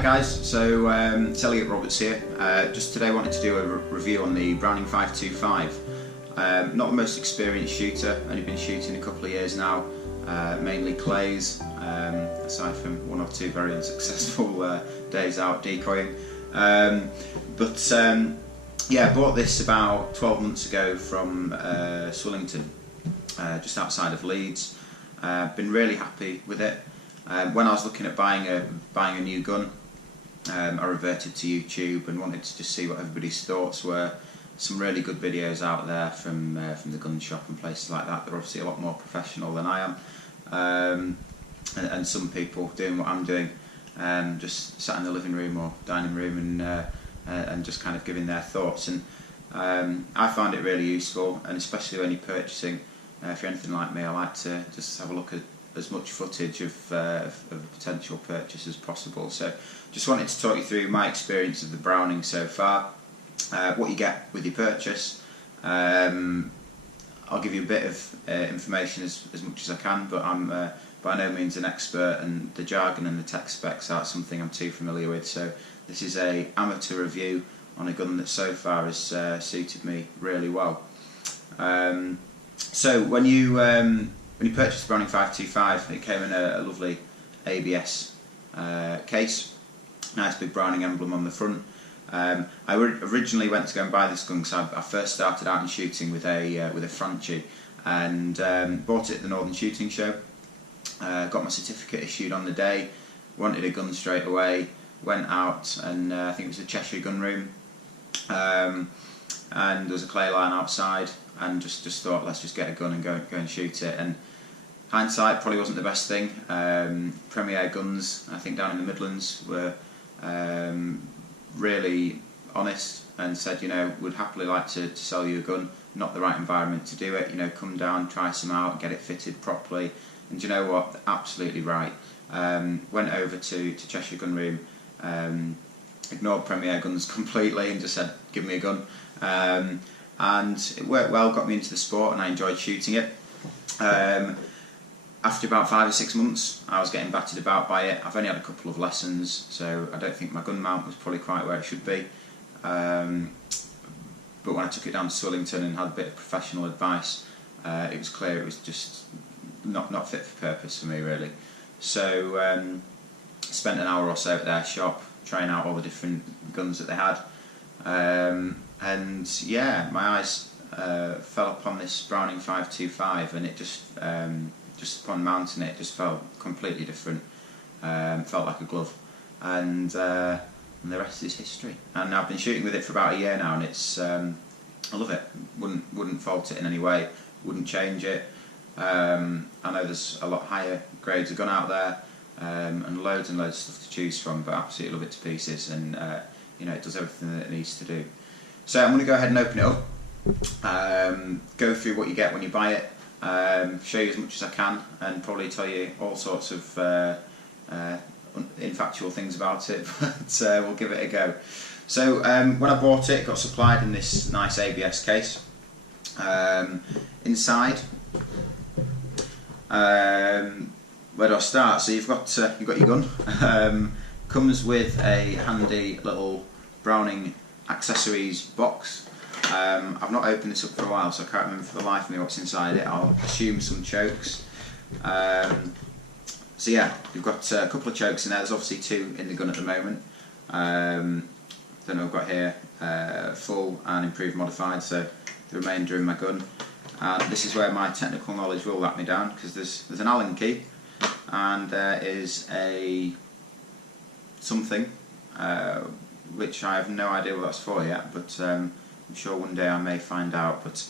Hi guys, so it's Elliot Roberts here. Just today I wanted to do a review on the Browning 525. Not the most experienced shooter, only been shooting a couple of years now, mainly clays, aside from one or two very unsuccessful days out decoying. Yeah, I bought this about 12 months ago from Swillington, just outside of Leeds. Been really happy with it. When I was looking at buying a new gun, I reverted to YouTube and wanted to just see what everybody's thoughts were. Some really good videos out there from the gun shop and places like that. They're obviously a lot more professional than I am, and some people doing what I'm doing, just sat in the living room or dining room and just kind of giving their thoughts. And I find it really useful, and especially when you're purchasing. If you're anything like me, I like to just have a look at as much footage of a potential purchase as possible. So just wanted to talk you through my experience of the Browning so far, what you get with your purchase. I'll give you a bit of information as much as I can, but I'm by no means an expert, and the jargon and the tech specs aren't something I'm too familiar with. So this is a amateur review on a gun that so far has suited me really well. So when you purchased the Browning 525, it came in a lovely ABS case, nice big Browning emblem on the front. I originally went to go and buy this gun because I first started out in shooting with a Franchi, and bought it at the Northern Shooting Show. Got my certificate issued on the day, wanted a gun straight away, went out, and I think it was the Cheshire gun room, and there was a clay line outside, and just thought, let's just get a gun and go and shoot it. And hindsight probably wasn't the best thing. Premier Guns, I think down in the Midlands, were really honest and said, you know, would happily like to sell you a gun. Not the right environment to do it. You know, come down, try some out, get it fitted properly. And do you know what? They're absolutely right. Went over to Cheshire gun room, ignored Premier Guns completely, and just said, give me a gun. And it worked well, got me into the sport, and I enjoyed shooting it. After about 5 or 6 months, I was getting battered about by it. I've only had a couple of lessons, so I don't think my gun mount was probably quite where it should be. But when I took it down to Swillington and had a bit of professional advice, it was clear it was just not fit for purpose for me, really. So spent an hour or so at their shop trying out all the different guns that they had. And yeah, my eyes fell upon this Browning 525, and it just upon mounting it, just felt completely different. Felt like a glove, and the rest is history. And I've been shooting with it for about a year now, and it's I love it. Wouldn't fault it in any way. Wouldn't change it. I know there's a lot higher grades of gun out there, and loads of stuff to choose from, but I absolutely love it to pieces, and you know, it does everything that it needs to do. So I'm going to go ahead and open it up, go through what you get when you buy it, show you as much as I can, and probably tell you all sorts of infactual things about it, but we'll give it a go. So when I bought it, it got supplied in this nice ABS case. Inside, where do I start? So you've got your gun. Comes with a handy little Browning accessories box. I've not opened this up for a while, so I can't remember for the life of me what's inside it. I'll assume some chokes. So yeah, you've got a couple of chokes in there. There's obviously 2 in the gun at the moment. Then I've got here full and improved modified, so the remainder in my gun. And this is where my technical knowledge will let me down, because there's an Allen key, and there is a something which I have no idea what that's for yet, but I'm sure one day I may find out. But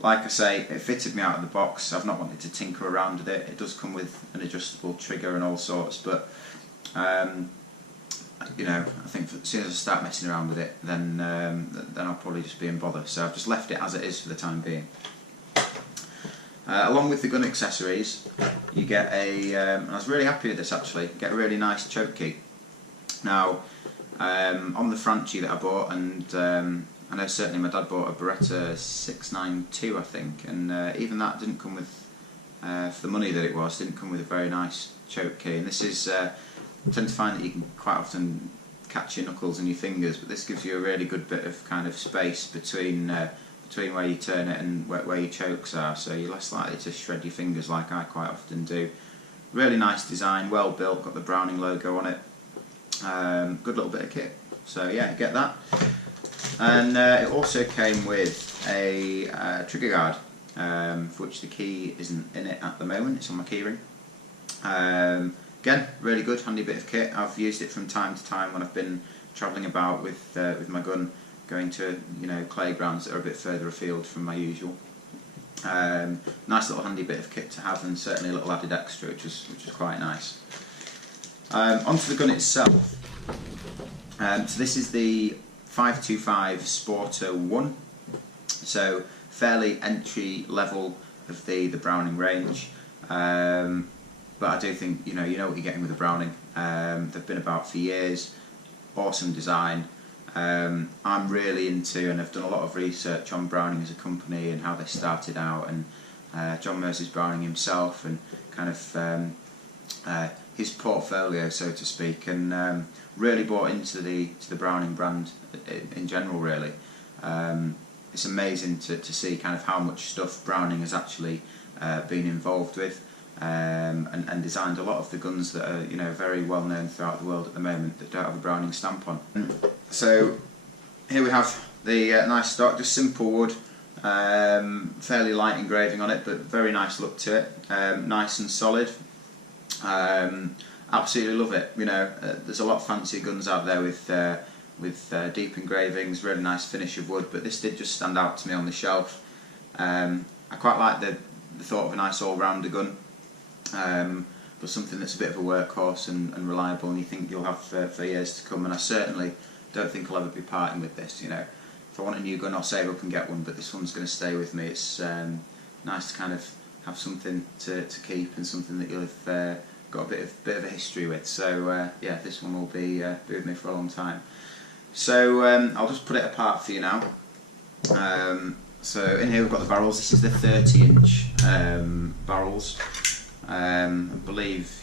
like I say, it fitted me out of the box. I've not wanted to tinker around with it. It does come with an adjustable trigger and all sorts, but you know, I think as soon as I start messing around with it, then I'll probably just be in bother. So I've just left it as it is for the time being. Along with the gun accessories, you get and I was really happy with this actually, you get a really nice choke key. Now, on the Franchi that I bought, and I know certainly my dad bought a Beretta 692, I think, and even that didn't come with, for the money that it was, didn't come with a very nice choke key. And this is tend to find that you can quite often catch your knuckles and your fingers, but this gives you a really good bit of kind of space between where you turn it and where your chokes are, so you're less likely to shred your fingers like I quite often do. Really nice design, well built, got the Browning logo on it. Good little bit of kit. So yeah, get that. And it also came with a trigger guard, for which the key isn't in it at the moment. It's on my keyring. Again, really good, handy bit of kit. I've used it from time to time when I've been travelling about with my gun, going to clay grounds that are a bit further afield from my usual. Nice little handy bit of kit to have, and certainly a little added extra, which is quite nice. Onto the gun itself. So this is the 525 Sporter 1, so fairly entry level of the Browning range, but I do think you know what you're getting with the Browning. They've been about for years, awesome design. I'm really into, and I've done a lot of research on Browning as a company and how they started out, and John Moses Browning himself, and kind of his portfolio, so to speak, and really bought into the Browning brand in general. Really, it's amazing to see kind of how much stuff Browning has actually been involved with, and designed a lot of the guns that are very well known throughout the world at the moment that don't have a Browning stamp on. So here we have the nice stock, just simple wood, fairly light engraving on it, but very nice look to it, nice and solid. Absolutely love it. There's a lot of fancy guns out there with deep engravings, really nice finish of wood, but this did just stand out to me on the shelf. I quite like the thought of a nice all-rounder gun, but something that's a bit of a workhorse and reliable, and you think you'll have for years to come. And I certainly don't think I'll ever be parting with this. If I want a new gun, I'll save up and get one, but this one's going to stay with me. It's nice to kind of have something to keep, and something that you'll have got a bit of a history with. So yeah, this one will be with me for a long time. So I'll just put it apart for you now. So in here we've got the barrels. This is the 30-inch barrels. I believe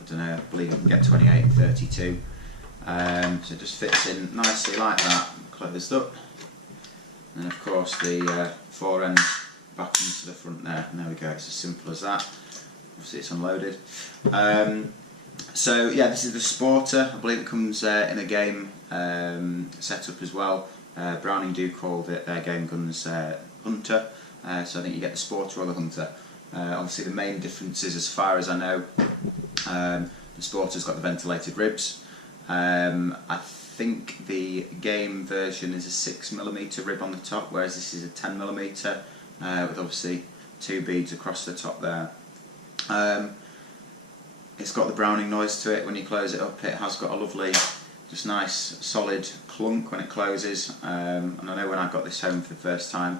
you can get 28 and 32. So it just fits in nicely like that, closed up. And then of course the fore end back into the front there, and there we go, it's as simple as that. Obviously it's unloaded. So yeah, this is the Sporter. I believe it comes in a game setup as well. Browning do call their game guns Hunter, so I think you get the Sporter or the Hunter. Obviously the main differences, as far as I know, the Sporter's got the ventilated ribs. I think the game version is a 6mm rib on the top, whereas this is a 10mm, with obviously 2 beads across the top there. It's got the Browning noise to it when you close it up. It has got a lovely, just nice solid clunk when it closes, and I know when I got this home for the first time,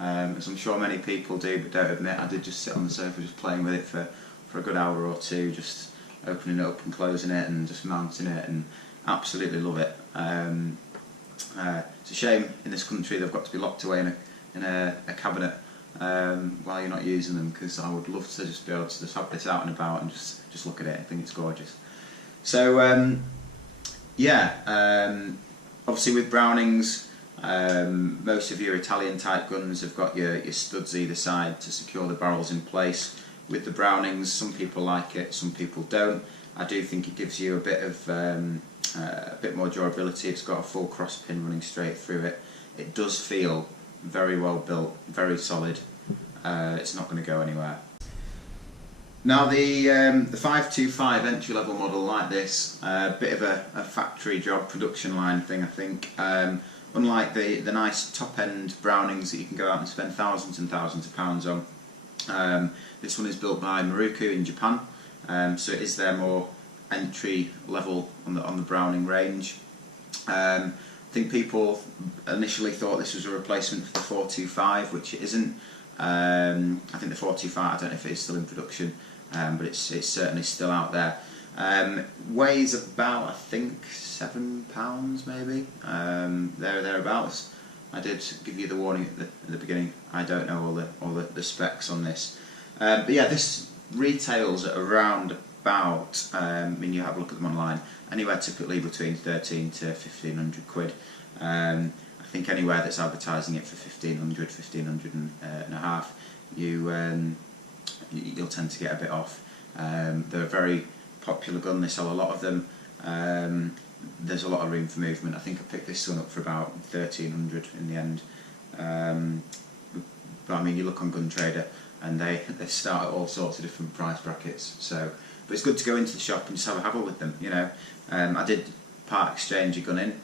as I'm sure many people do but don't admit, I did just sit on the sofa just playing with it for a good hour or two, just opening it up and closing it and just mounting it, and absolutely love it. It's a shame in this country they've got to be locked away in a cabinet while you're not using them, because I would love to just be able to just have this out and about and just look at it. I think it's gorgeous. So yeah, obviously with Brownings, most of your Italian type guns have got your studs either side to secure the barrels in place. With the Brownings, some people like it, some people don't. I do think it gives you a bit more durability. It's got a full cross pin running straight through it. It does feel very well built, very solid. It's not going to go anywhere. Now the 525 entry level model like this, a bit of a factory job, production line thing, I think. Unlike the nice top end Brownings that you can go out and spend thousands and thousands of pounds on, this one is built by Maruku in Japan, so it is their more entry level on the Browning range. I think people initially thought this was a replacement for the 425, which it isn't. I think the 425, I don't know if it is still in production, but it's certainly still out there. Weighs about, I think, £7 maybe, thereabouts. I did give you the warning at the beginning. I don't know all the specs on this, but yeah, this retails at around about, I mean, you have a look at them online, anywhere typically between 13 to 1500 quid. I think anywhere that's advertising it for 1500, 1500 and a half, you'll tend to get a bit off. They're a very popular gun, they sell a lot of them. There's a lot of room for movement. I think I picked this one up for about 1300 in the end. But I mean, you look on Gun Trader and they start at all sorts of different price brackets. So, but it's good to go into the shop and just have a haggle with them. You know, I did part exchange a gun in.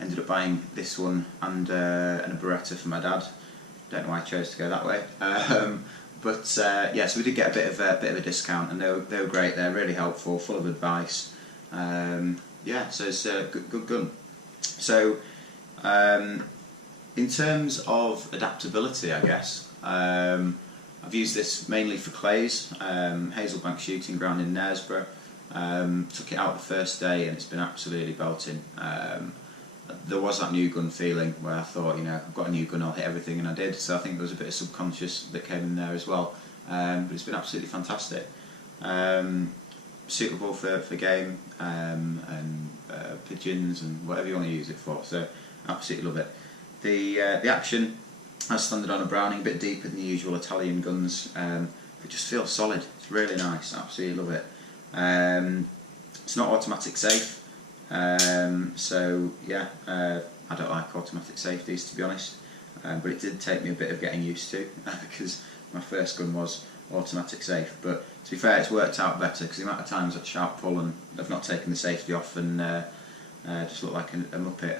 Ended up buying this one and a Beretta for my dad. Don't know why I chose to go that way. But yeah, so we did get a bit of a discount, and they were great. They're really helpful, full of advice. Yeah, so it's a good gun. So in terms of adaptability, I guess I've used this mainly for clays. Hazelbank Shooting Ground in Knaresborough. Took it out the first day, and it's been absolutely belting. There was that new gun feeling where I thought, you know, I've got a new gun, I'll hit everything, and I did. So I think there was a bit of subconscious that came in there as well. But it's been absolutely fantastic. Suitable for game and pigeons and whatever you want to use it for. So absolutely love it. The action has standard on a Browning, a bit deeper than the usual Italian guns. It just feels solid. It's really nice. Absolutely love it. It's not automatic safe. So yeah, I don't like automatic safeties, to be honest, but it did take me a bit of getting used to because my first gun was automatic safe. But to be fair, it's worked out better because the amount of times I'd sharp pull and I've not taken the safety off and just looked like a muppet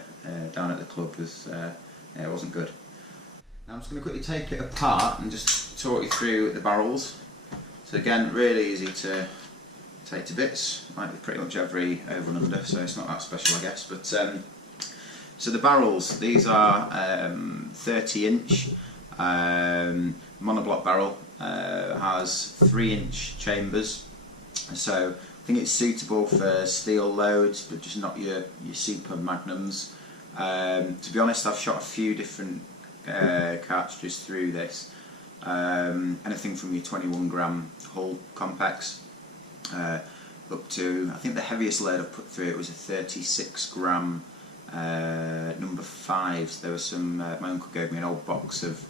down at the club was yeah, it wasn't good. Now I'm just going to quickly take it apart and just talk you through the barrels. So again, really easy to take to bits, like with pretty much every over and under, so it's not that special, I guess. But so the barrels, these are 30-inch monoblock barrel, has 3-inch chambers, so I think it's suitable for steel loads, but just not your super magnums. To be honest, I've shot a few different cartridges through this, anything from your 21 gram Hull compacts up to, I think the heaviest load I've put through it was a 36 gram number 5s. There was some, my uncle gave me an old box of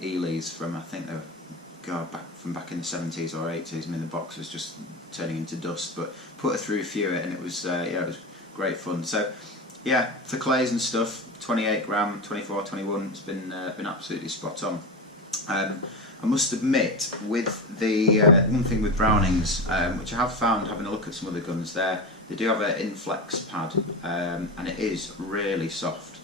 Ely's from, I think they were back in the 70s or 80s. I mean, the box was just turning into dust, but put it through a few and it was yeah, it was great fun. So yeah, for clays and stuff, 28 gram, 24, 21, it's been absolutely spot on. I must admit, with the one thing with Brownings, which I have found having a look at some other guns there, they do have an inflex pad, and it is really soft.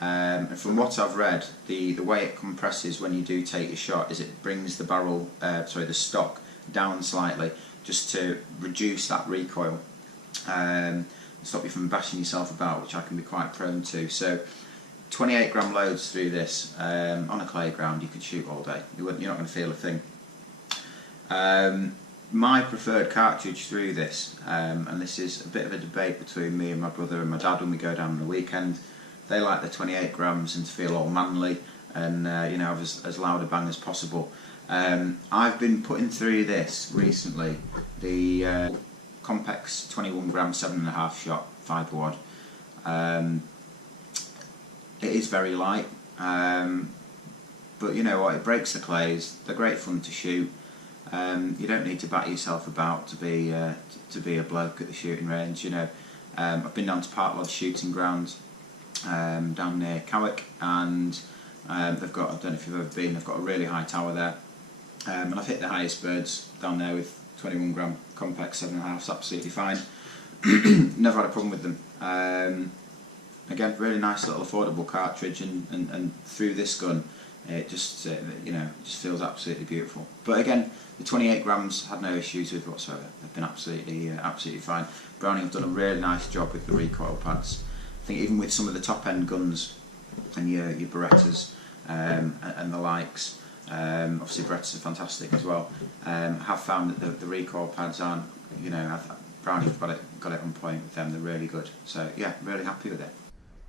And from what I've read, the way it compresses when you do take a shot is it brings the barrel, the stock down slightly, just to reduce that recoil, stop you from bashing yourself about, which I can be quite prone to. So 28 gram loads through this on a clay ground, you could shoot all day. You're not going to feel a thing. My preferred cartridge through this, and this is a bit of a debate between me and my brother and my dad when we go down on the weekend. They like the 28 grams and to feel all manly and you know, have as loud a bang as possible. I've been putting through this recently, the Compex 21 gram 7.5 shot 5 wad. It is very light, but you know what, it breaks the clays. They're great fun to shoot. You don't need to batter yourself about to be a bloke at the shooting range. You know, I've been down to Park Lodge Shooting Ground down near Cowick, and they've got, I don't know if you've ever been, they've got a really high tower there, and I've hit the highest birds down there with 21 gram Compex 7.5. It's absolutely fine. Never had a problem with them. Again, really nice little affordable cartridge, and through this gun, it just you know, it just feels absolutely beautiful. But again, the 28 grams had no issues with whatsoever. They've been absolutely fine. Browning have done a really nice job with the recoil pads. I think even with some of the top end guns and your Berettas and the likes, obviously Berettas are fantastic as well. Have found that the recoil pads aren't, you know, Browning have got it on point with them. They're really good. So yeah, really happy with it.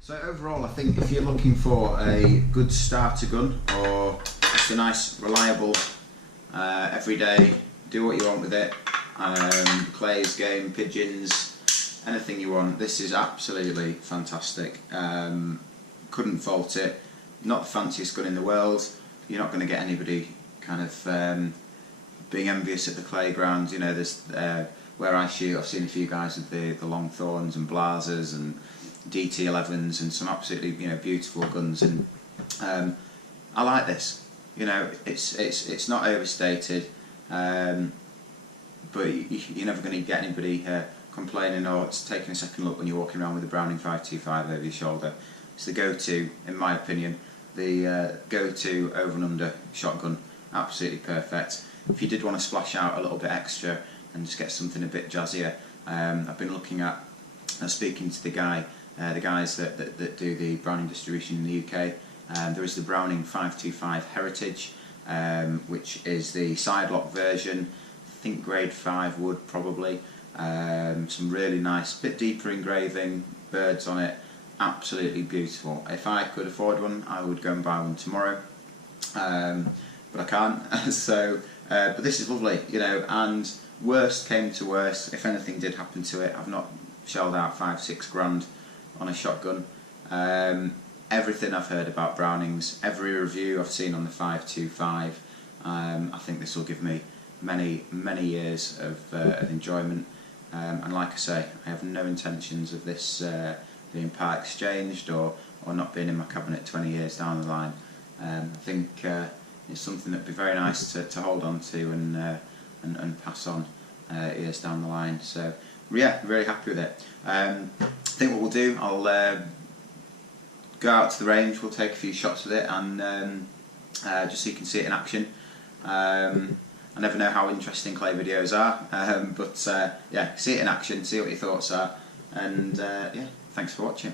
So overall, I think if you're looking for a good starter gun or just a nice, reliable, everyday do what you want with it. Clays, game, pigeons, anything you want. This is absolutely fantastic. Couldn't fault it. Not the fanciest gun in the world. You're not going to get anybody kind of being envious at the clay ground. You know, there's where I shoot, I've seen a few guys with the long thorns and blazers and DT11s and some absolutely, you know, beautiful guns, and I like this. You know, it's not overstated, but you're never going to get anybody complaining or it's taking a second look when you're walking around with a Browning 525 over your shoulder. It's the go-to, in my opinion, the go-to over and under shotgun. Absolutely perfect. If you did want to splash out a little bit extra and just get something a bit jazzier, I've been looking at speaking to the guys that do the Browning distribution in the UK. There is the Browning 525 Heritage, which is the side lock version. I think grade 5 wood probably. Some really nice, bit deeper engraving, birds on it. Absolutely beautiful. If I could afford one, I would go and buy one tomorrow, but I can't. So, but this is lovely, you know. And worst came to worst, if anything did happen to it, I've not shelled out 5-6 grand on a shotgun. Everything I've heard about Brownings, every review I've seen on the 525, I think this will give me many years of enjoyment. And like I say, I have no intentions of this being part exchanged or not being in my cabinet 20 years down the line. I think it's something that'd be very nice to hold on to and pass on years down the line. So yeah, very happy with it. I think what we'll do, I'll go out to the range, we'll take a few shots with it, and just so you can see it in action. I never know how interesting clay videos are, but yeah, see it in action, see what your thoughts are, and yeah, thanks for watching.